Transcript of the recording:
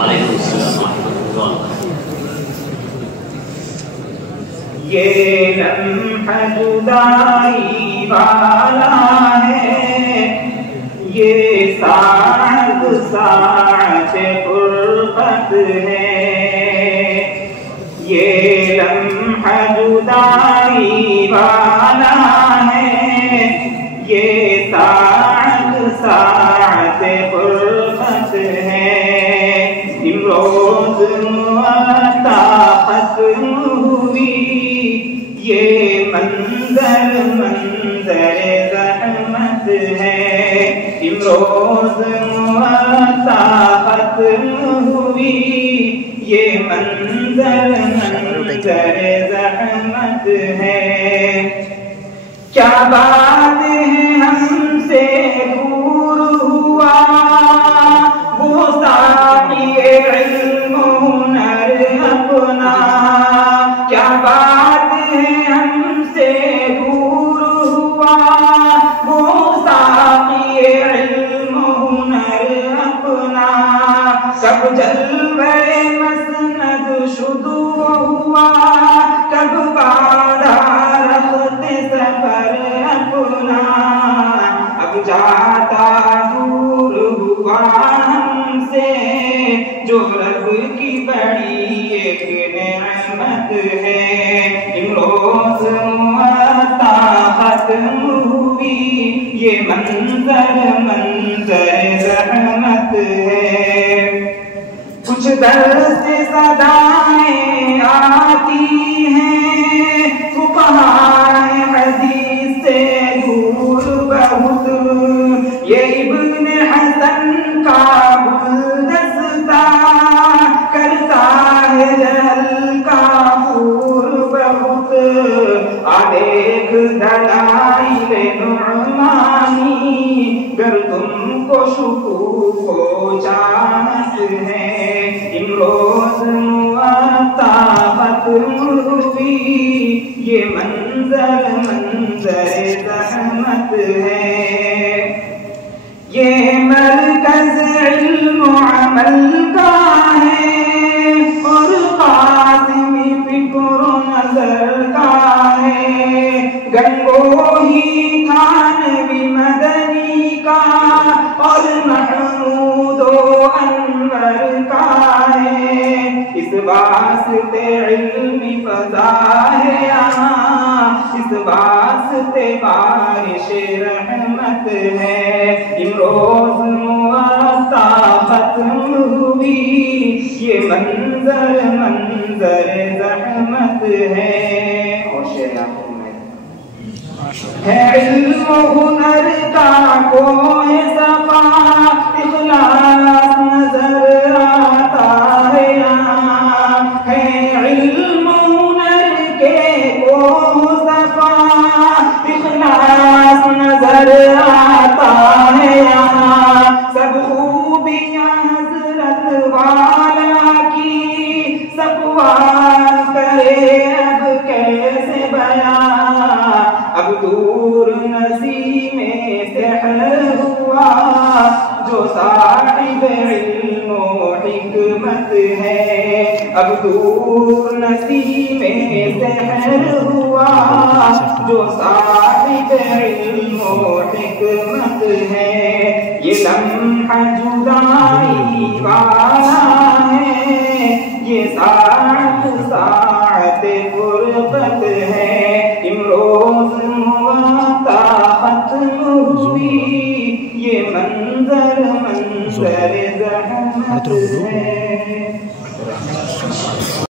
وعلیکم السلام ورحمۃ اللہ۔ یہ لمحہ جدائی والا ہے، یہ ساعت ساعت فرقت ہے، یہ لمحہ جدائی والا ہے، یہ ساعت ساعت فرقت ہے۔ امروز معطا ختم ہوئی، یہ منظر منظر زحمت ہے۔ امروز معطا ختم ہوئی، یہ منظر منظر زحمت ہے۔ کیا بات ہے ہم سے دور ہوا وہ ساقی علم و ہنر اپنا، کیا بات ہے ہم سے دور ہوا وہ ساقی علم و ہنر اپنا۔ کب جلوہ مسند شروع ہوا، کب بادا رخت سفر اپنا، اب جاتا دور ہوا ہم سے جو رب کی بڑی ایک نعمت ہے۔ امروز معطا ختم ہوئی، یہ منظر منظر زحمت ہے۔ کچھ در سے صدائیں آتی ہیں، فقہائے حدیث سے دور بہت، یہ ابن حسن کا گلدستہ کرتا ہے جہل کا پور بہت۔ دیکھ دلائل نعمانی، گر تم کو شکوک و چاہت ہے۔ امروز معطا ختم ہوئی، یہ منظر منظر زحمت ہے۔ یہ مرکز علم و عمل کا ہے اور قاسمی فکر و نظر کا ہے، گنگوہی تھانوی مدنی کا اور محمود و انور کا ہے۔ اس واسطے علمی فضا ہے یہاں، اس واسطے بارش رحمت ہے۔ امروز معطا ختم ہوئی، یہ منظر منظر زحمت ہے۔ اور شعر ہے علم و ہنر کا کوئی صفا، اخلاص نظر آتا ہے یہاں، ہے علم و ہنر کے کوئی صفا، اخلاص نظر آتا ہے یہاں۔ سب خوبیاں حضرت والا کی، سب کرے اب کیسے بیان، اب دور نسیم سحر ہوا جو صاحب علم و حکمت ہے، اب دور نسیم سحر ہوا جو صاحب علم و حکمت ہے۔ یہ لمحہ جدائی والا ہے، یہ ساعت ساعت فرقت ہے۔ امروز معطا ختم ہوئی، یہ منظر منظر زحمت ہے۔